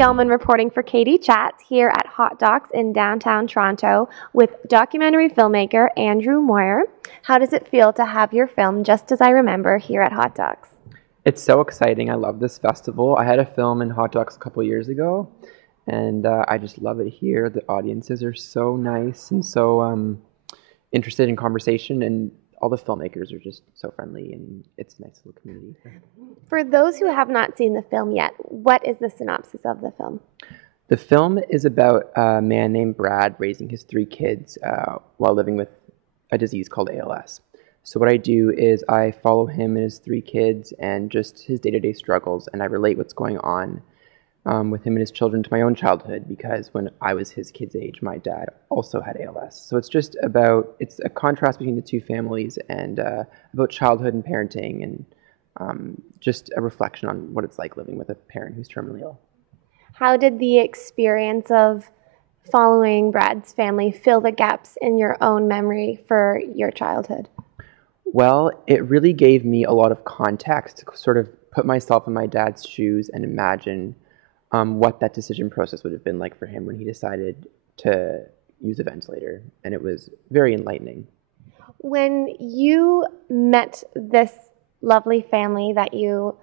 Uhlmann reporting for Katie Chats here at Hotdocs in downtown Toronto with documentary filmmaker Andrew Moir. How does it feel to have your film Just As I Remember here at Hotdocs? It's so exciting. I love this festival. I had a film in Hotdocs a couple years ago, and I just love it here. The audiences are so nice and so interested in conversation, and all the filmmakers are just so friendly, and it's a nice little community. For those who have not seen the film yet, what is the synopsis of the film? The film is about a man named Brad raising his 3 kids while living with a disease called ALS. So what I do is I follow him and his 3 kids and just his day-to-day struggles, and I relate what's going on with him and his children to my own childhood, because when I was his kid's age, my dad also had ALS. So it's just about, it's a contrast between the 2 families, and about childhood and parenting, and just a reflection on what it's like living with a parent who's terminally ill. How did the experience of following Brad's family fill the gaps in your own memory for your childhood? Well, it really gave me a lot of context to sort of put myself in my dad's shoes and imagine what that decision process would have been like for him when he decided to use a ventilator, and it was very enlightening. When you met this lovely family that you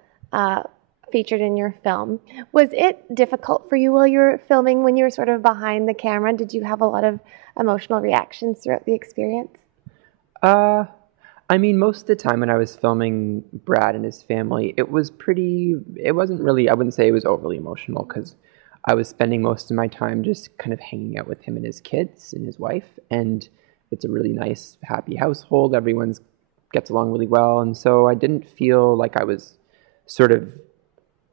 featured in your film, was it difficult for you while you were filming, when you were sort of behind the camera? Did you have a lot of emotional reactions throughout the experience? I mean, most of the time when I was filming Brad and his family, it wasn't really, I wouldn't say it was overly emotional, because I was spending most of my time just kind of hanging out with him and his kids and his wife, and it's a really nice, happy household. Everyone gets along really well, and so I didn't feel like I was sort of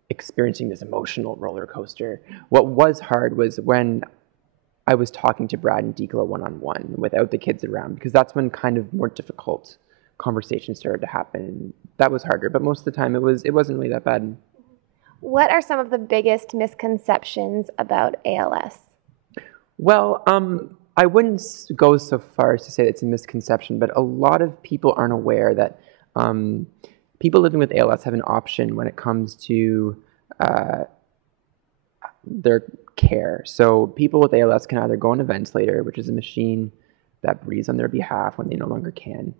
experiencing this emotional roller coaster. What was hard was when I was talking to Brad and Dikla one-on-one without the kids around, because that's when kind of more difficult conversations started to happen. That was harder, but most of the time it wasn't really that bad. What are some of the biggest misconceptions about ALS? Well, I wouldn't go so far as to say it's a misconception, but a lot of people aren't aware that people living with ALS have an option when it comes to their care. So people with ALS can either go on a ventilator, which is a machine that breathes on their behalf when they no longer can,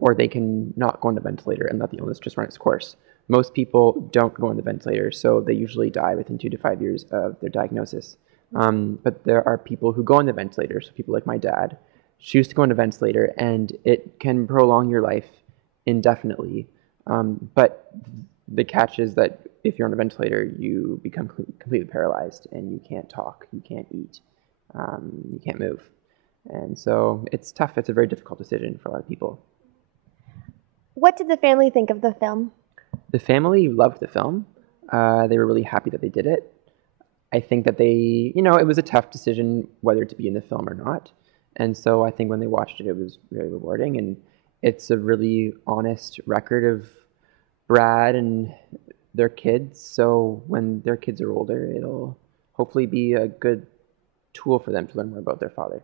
or they can not go on the ventilator and let the illness just run its course. Most people don't go on the ventilator, so they usually die within 2 to 5 years of their diagnosis. But there are people who go on the ventilator, so people like my dad choose to go on a ventilator, and it can prolong your life indefinitely. But the catch is that if you're on a ventilator, you become completely paralyzed, and you can't talk, you can't eat, you can't move. And so it's tough. It's a very difficult decision for a lot of people. What did the family think of the film? The family loved the film. They were really happy that they did it. I think that it was a tough decision whether to be in the film or not. And so I think when they watched it, it was very rewarding. And it's a really honest record of Brad and their kids. So when their kids are older, it'll hopefully be a good tool for them to learn more about their father.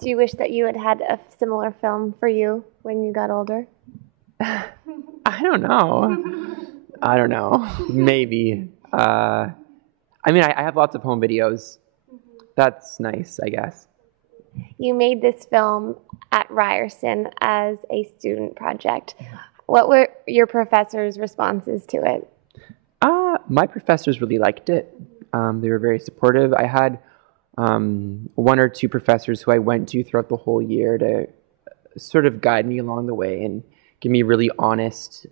Do you wish that you had had a similar film for you when you got older? I don't know. Maybe. I mean, I have lots of home videos. That's nice, I guess. You made this film at Ryerson as a student project. What were your professors' responses to it? My professors really liked it. They were very supportive. I had 1 or 2 professors who I went to throughout the whole year to sort of guide me along the way and give me really honest,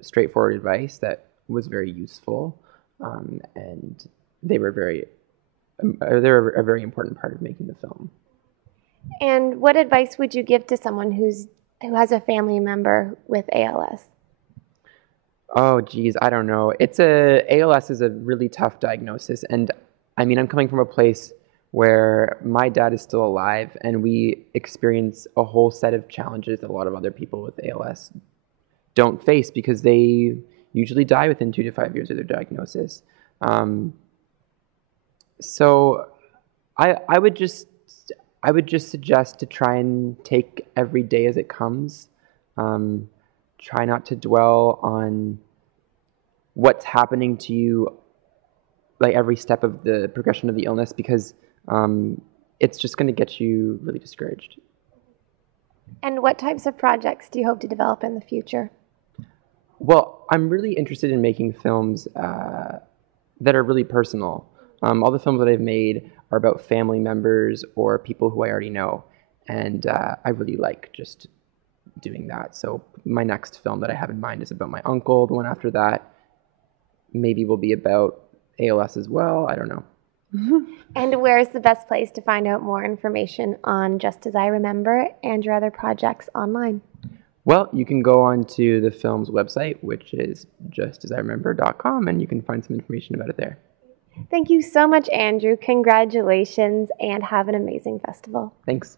straightforward advice that was very useful. And they were a very important part of making the film. And what advice would you give to someone who has a family member with ALS? Oh, geez, I don't know. ALS is a really tough diagnosis, and I mean, I'm coming from a place where my dad is still alive, and we experience a whole set of challenges that a lot of other people with ALS don't face, because they usually die within 2 to 5 years of their diagnosis. So I would just suggest to try and take every day as it comes. Try not to dwell on what's happening to you like every step of the progression of the illness, because it's just going to get you really discouraged. And what types of projects do you hope to develop in the future? Well, I'm really interested in making films that are really personal. All the films that I've made are about family members or people who I already know, and I really like just doing that. So my next film that I have in mind is about my uncle. The one after that maybe will be about ALS as well. I don't know. And where is the best place to find out more information on Just As I Remember and your other projects online? Well, you can go on to the film's website, which is justasiremember.com, and you can find some information about it there. Thank you so much, Andrew. Congratulations, and have an amazing festival. Thanks.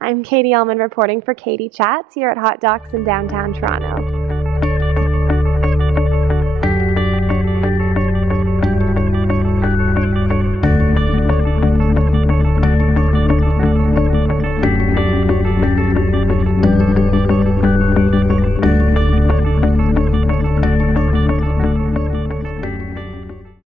I'm Katie Uhlmann reporting for Katie Chats here at Hotdocs in downtown Toronto.